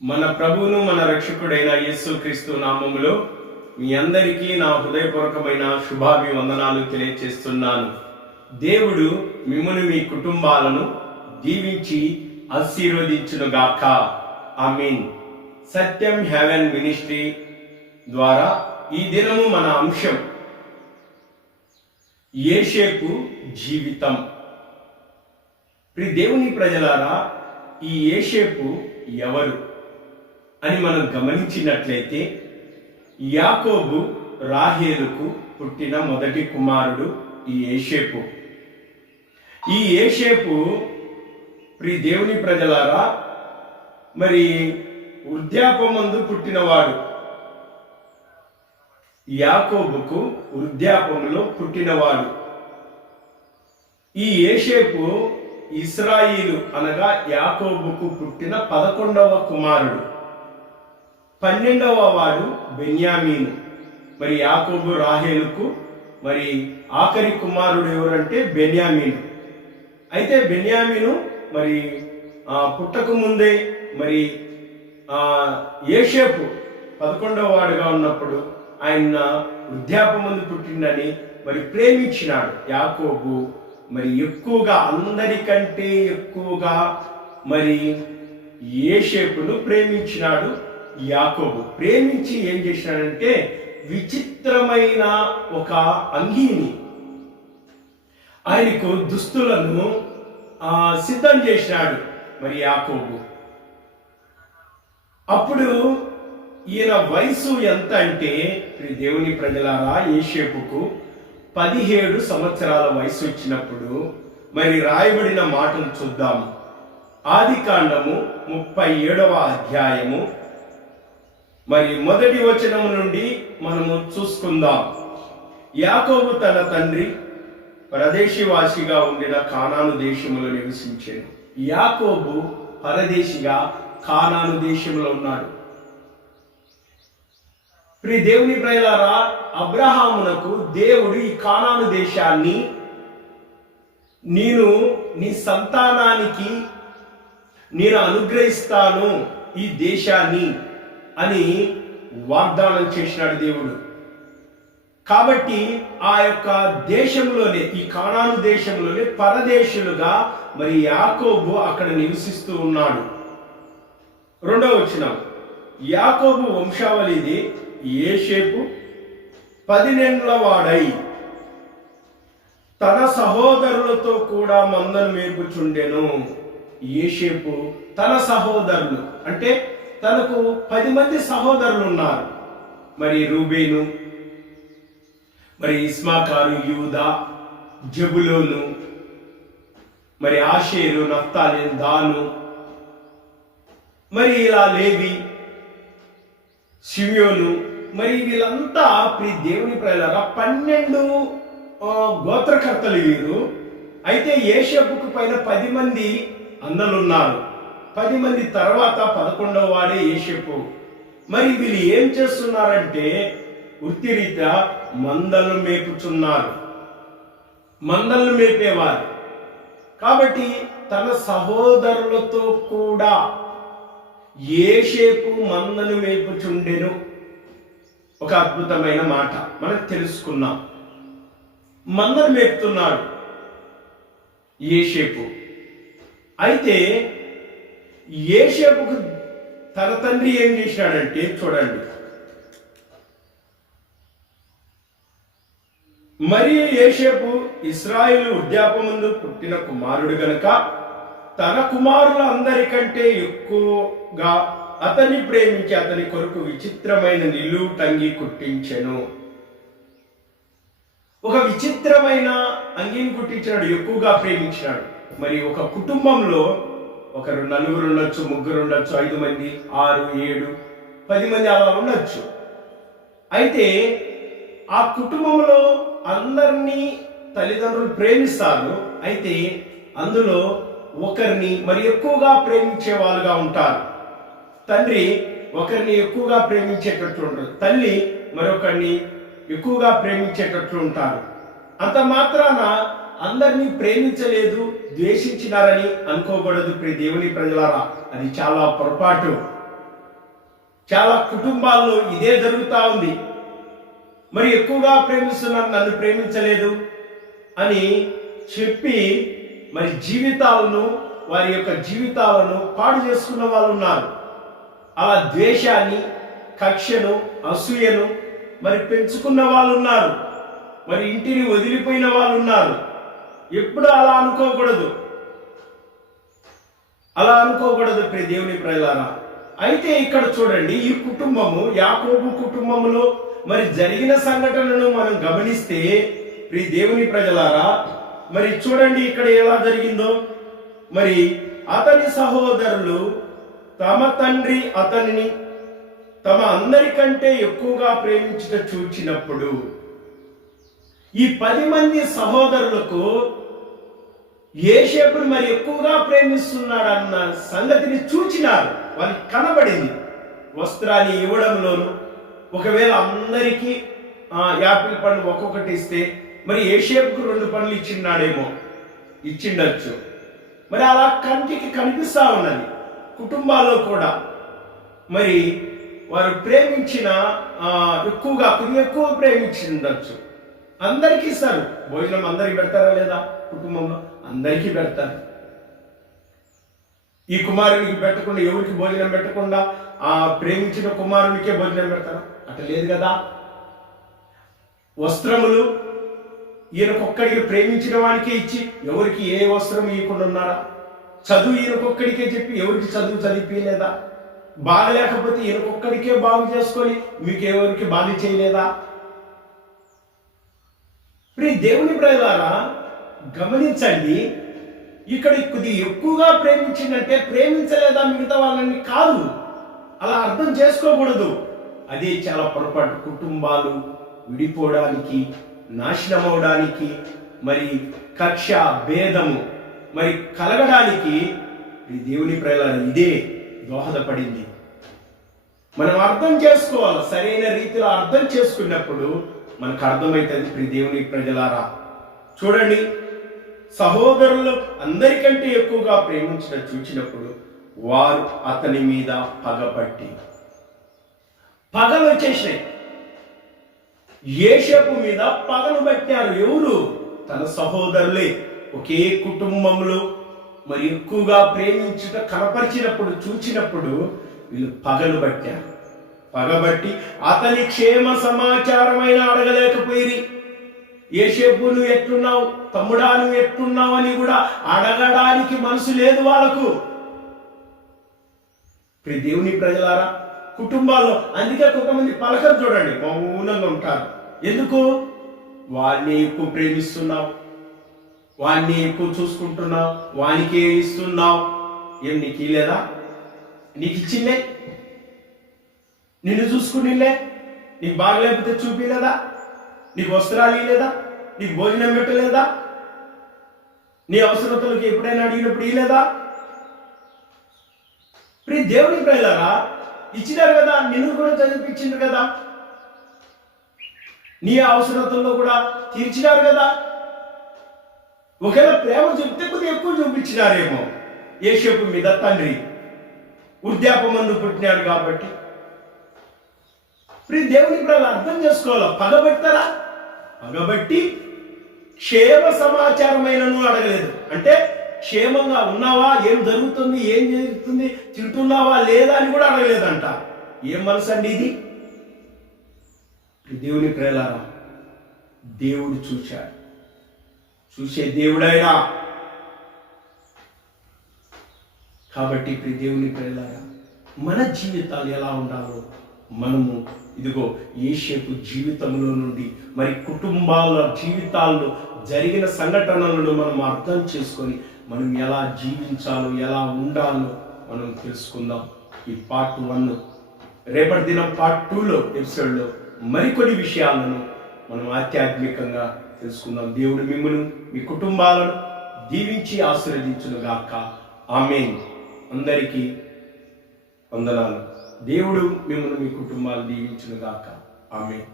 మన ప్రభువును మన రక్షకుడైన యేసుక్రీస్తు నామములో మీ అందరికీ నా హృదయపూర్వకమైన శుభాభివందనాలు తెలియజేస్తున్నాను. దేవుడు మిమ్మల్ని మీ కుటుంబాలను దీవించి ఆశీర్వదించునుగాక. ఆమేన్. సత్యం హెవెన్ మినిస్ట్రీ ద్వారా ఈ దినము మన అంశం యోసేపు జీవితం. ప్రియ దేవుని ప్రజలారా, ఈ యోసేపు ఎవరు అని మనం గమనించినట్లయితే, యాకోబు రాహేలుకు పుట్టిన మొదటి కుమారుడు ఈ యోసేపు. ఈ యోసేపు ప్రియ దేవుని ప్రజలారా మరి వృద్ధాపమందు పుట్టినవాడు. యాకోబుకు వృద్ధాపములో పుట్టినవాడు. ఈ యోసేపు ఇశ్రాయేలు అనగా యాకోబుకు పుట్టిన 11వ కుమారుడు. 12వ వాడు బెన్యామీను. మరి యాకోబు రాహేలుకు మరి ఆఖరి కుమారుడు ఎవరంటే బెన్యామీను. అయితే బెన్యామీను మరి పుట్టక ముందే మరి యోసేపు 11వ వాడుగా ఉన్నప్పుడు ఆయన వృద్ధాపమందు పుట్టిందని మరి ప్రేమించినాడు యాకోబు. మరి ఎక్కువగా అందరికంటే ఎక్కువగా మరి యోసేపును ప్రేమించినాడు యాకోబు. ప్రేమించి ఏం చేసినాడంటే విచిత్రమైన ఒక అంగీని, ఆయనకు దుస్తులను సిద్ధం చేసినాడు మరి యాకోబు. అప్పుడు ఈయన వయసు ఎంత అంటే దేవుని ప్రజలారా, యోసేపుకు 17 సంవత్సరాల వయసు వచ్చినప్పుడు మరి రాయబడిన మాటలు చూద్దాం. ఆదికాండము 37వ అధ్యాయము మరి మొదటి వచనము నుండి మనము చూసుకుందాం. యాకోబు తన తండ్రి పరదేశివాసిగా ఉండిన కానాను దేశములో నివసించాడు. యాకోబు పరదేశిగా కానాను దేశంలో ఉన్నాడు. ప్రియ దేవుని ప్రజలారా, అబ్రహామునకు దేవుడు ఈ కానాను దేశాన్ని నేను నీ సంతానానికి నేను అనుగ్రహిస్తాను ఈ దేశాన్ని అని వాగ్దానం చేసినాడు దేవుడు. కాబట్టి ఆ యొక్క దేశంలోనే, ఈ కానాను దేశంలోనే పరదేశులుగా మరి యాకోబు అక్కడ నివసిస్తూ ఉన్నాడు. 2వ వచనం, యాకోబు వంశావళిది. యోసేపు 10 వాడై తన సహోదరులతో కూడా మందను మేపుచుండెను. యోసేపు తన సహోదరులు అంటే తనకు 10 మంది సహోదరులు ఉన్నారు. మరి రూబేను, మరి ఇస్మాకారు, యూదా, జబులోను, మరి ఆషేరు, నఫ్తాలి, దాను, మరి ఇలా లేవి, షిమ్యోను, మరి వీళ్ళంతా ప్రియ దేవుని ప్రజలారా 12 గోత్రకర్తలు వీరు. అయితే యోసేపుకు పైన 10 మంది అన్నలున్నారు. 10 మంది తర్వాత 11వ వాడే యోసేపు. మరి వీళ్ళు ఏం చేస్తున్నారంటే వృత్తిరీత్యా మందలను మేపుచున్నారు, మందలను మేపేవారు. కాబట్టి తన సహోదరులతో కూడా యోసేపు మందను మేపుచుండెను. ఒక అద్భుతమైన మాట మనం తెలుసుకున్నాం. మందను మేపుతున్నాడు యోసేపు. అయితే యోసేపుకు తన తండ్రి ఏం చేశాడంటే చూడండి, మరియు యోసేపు ఇశ్రాయేలు వృద్ధాపమందు పుట్టిన కుమారుడు గనుక తన కుమారుల అందరికంటే ఎక్కువగా అతన్ని ప్రేమించి అతని కొరకు విచిత్రమైన నిలువుటంగి కుట్టించెను. ఒక విచిత్రమైన అంగిని కుట్టించినాడు, ఎక్కువగా ప్రేమించినాడు. మరి ఒక కుటుంబంలో ఒకరు 4 ఉండొచ్చు, 3 ఉండొచ్చు, 5 మంది, 6, 7, 10 మంది అలా ఉండొచ్చు. అయితే ఆ కుటుంబంలో అందరినీ తల్లిదండ్రులు ప్రేమిస్తారు. అయితే అందులో ఒకరిని మరి ఎక్కువగా ప్రేమించే వాళ్ళుగా ఉంటారు. తండ్రి ఒకరిని ఎక్కువగా ప్రేమించేటట్లు ఉంటారు, తల్లి మరొకరిని ఎక్కువగా ప్రేమించేటట్లు ఉంటారు. అంత మాత్రాన అందరినీ ప్రేమించలేదు, ద్వేషించినారని అనుకోకూడదు ప్రియ దేవుని ప్రజలారా. అది చాలా పొరపాటు. చాలా కుటుంబాల్లో ఇదే జరుగుతూ ఉంది. మరి ఎక్కువగా ప్రేమిస్తున్నాను, నన్ను ప్రేమించలేదు అని చెప్పి మరి వారి యొక్క జీవితాలను పాడు చేసుకున్న వాళ్ళు ఉన్నారు. అలా ద్వేషాన్ని, కక్షను, అసూయను మరి పెంచుకున్న వాళ్ళు ఉన్నారు. మరి ఇంటిని వదిలిపోయిన వాళ్ళు ఉన్నారు. ఎప్పుడు అలా అనుకోకూడదు ప్రియ దేవుని ప్రజలారా. అయితే ఇక్కడ చూడండి, ఈ కుటుంబము, యాకోబు కుటుంబములో మరి జరిగిన సంఘటనను మనం గమనిస్తే ప్రియ దేవుని ప్రజలారా, మరి చూడండి ఇక్కడ ఎలా జరిగిందో. మరి అతని సహోదరులు తమ తండ్రి అతనిని తమ అందరికంటే ఎక్కువగా ప్రేమించుట చూచినప్పుడు, ఈ 10 మంది సహోదరులకు యోసేపును మరి ఎక్కువగా ప్రేమిస్తున్నాడన్న సంగతిని చూచినారు. వారికి కనబడింది. వస్త్రాన్ని ఇవ్వడంలోను, ఒకవేళ అందరికీ యాపిల్ పండు ఒక్కొక్కటి ఇస్తే మరి యోసేపుకు 2 పండ్లు ఇచ్చిండొచ్చు. మరి అలా కంటికి కనిపిస్తా ఉన్నది. కుటుంబాల్లో కూడా మరి వారు ప్రేమించిన ఎక్కువగా కొద్దిగా ఎక్కువ ప్రేమించిండొచ్చు. అందరికీ ఇస్తారు. భోజనం అందరికి పెడతారా లేదా? కుటుంబంలో అందరికీ పెడతారు. ఈ కుమారునికి పెట్టకుండా, ఎవరికి భోజనం పెట్టకుండా ఆ ప్రేమించిన కుమారునికే భోజనం పెడతారా? అట్లా లేదు కదా. వస్త్రములు ఈయనకొక్కడికి ప్రేమించిన వానికే ఇచ్చి ఎవరికి ఏ వస్త్రం ఇవ్వకుండా ఉన్నారా? చదువు ఈయనకొక్కడికే చెప్పి ఎవరికి చదువు చదివిలేదా? బాగలేకపోతే ఈయనకొక్కడికే బాగు చేసుకొని మీకు ఎవరికి బాగు చేయలేదా? ప్రియ దేవుని ప్రజలారా, గమనించండి. ఇక్కడ కొద్ది ఎక్కువగా ప్రేమించిందంటే ప్రేమించలేదా మిగతా వాళ్ళని కాదు. అలా అర్థం చేసుకోకూడదు. అదే చాలా పొరపాటు. కుటుంబాలు విడిపోవడానికి, నాశనం అవడానికి, మరి కక్ష, భేదము మరి కలగడానికి దేవుని ప్రజలారా ఇదే దోహదపడింది. మనం అర్థం చేసుకోవాలి. సరైన రీతిలో అర్థం చేసుకున్నప్పుడు మనకు అర్థమవుతుంది. ప్రియ దేవుని ప్రజలారా, చూడండి, సహోదరులు అందరికంటే ఎక్కువగా ప్రేమించడం చూచినప్పుడు వారు అతని మీద పగలు వచ్చేసినాయి. యోసేపు మీద పగలు పట్టారు. ఎవరు? తన సహోదరులే. ఒకే కుటుంబంలో మరి ఎక్కువగా ప్రేమించుట కనపరిచినప్పుడు, చూచినప్పుడు వీళ్ళు పగలు పట్టారు. పగబట్టి అతని క్షేమ సమాచారమైన అడగలేకపోయి, యోసేపు నువ్వు ఎట్లున్నావు, తమ్ముడా నువ్వు ఎట్లున్నావు అని కూడా అడగడానికి మనసు లేదు వాళ్ళకు. ప్రియ దేవుని ప్రజలారా, కుటుంబాల్లో అందుకే కొంతమంది పలకరు. చూడండి, మౌనంగా ఉంటారు. ఎందుకు? వాడిని ఎక్కువ ప్రేమిస్తున్నావు, వాడిని ఎక్కువ చూసుకుంటున్నావు, వానికే ఇస్తున్నావు. ఏం నీకు ఇలేదా? నీకు ఇచ్చిందే, నిన్ను చూసుకునిలే, నీకు బాగలేకపోతే చూపిలేదా? నీకు వస్త్రాలు ఇలేదా? నీకు భోజనం పెట్టలేదా? నీ అవసరతలకు ఎప్పుడైనా అడిగినప్పుడు ఇలేదా? ప్రియ దేవుని ప్రజలారా, ఇచ్చినారు కదా, నిన్ను కూడా చదివించిండ్రు కదా, నీ అవసరతల్లో కూడా తీర్చినారు కదా. ఒకవేళ ప్రేమ చూపితే కొద్దిగా ఎక్కువ చూపించినారేమో. యోసేపు మీద తండ్రి వృద్ధాపమందు పుట్టినాడు కాబట్టి. ప్రియ దేవుని ప్రజలు అర్థం చేసుకోవాలి. పగబెడతారా? పగబట్టి క్షేమ సమాచారమైనను అడగలేదు. అంటే క్షేమంగా ఉన్నావా, ఏం జరుగుతుంది, ఏం జరుగుతుంది, తింటున్నావా లేదా అని కూడా అడగలేదంట. ఏం మనసు అండి ఇది? దేవుని ప్రేలారా, దేవుడు చూశాడు. చూసే దేవుడైనా కాబట్టి ప్రియ దేవుని ప్రేలారా, మన జీవితాలు ఎలా ఉండాలో మనము ఇదిగో యోసేపు జీవితంలో నుండి మరి కుటుంబాల జీవితాల్లో జరిగిన సంఘటనలను మనం అర్థం చేసుకొని మనం ఎలా జీవించాలో, ఎలా ఉండాలో మనం తెలుసుకుందాం. ఈ పార్ట్ 1. రేపటి దినం పార్ట్ 2లో ఎపిసోడ్లో మరికొన్ని విషయాలను మనం ఆధ్యాత్మికంగా తెలుసుకుందాం. దేవుడు మిమ్మల్ని, మీ కుటుంబాలను దీవించి ఆశీర్వదించును గాక. ఆమేన్. అందరికీ వందనాలు. దేవుడు మిమ్మల్ని, మీ కుటుంబాలు దీవించును గాక. ఆమేన్.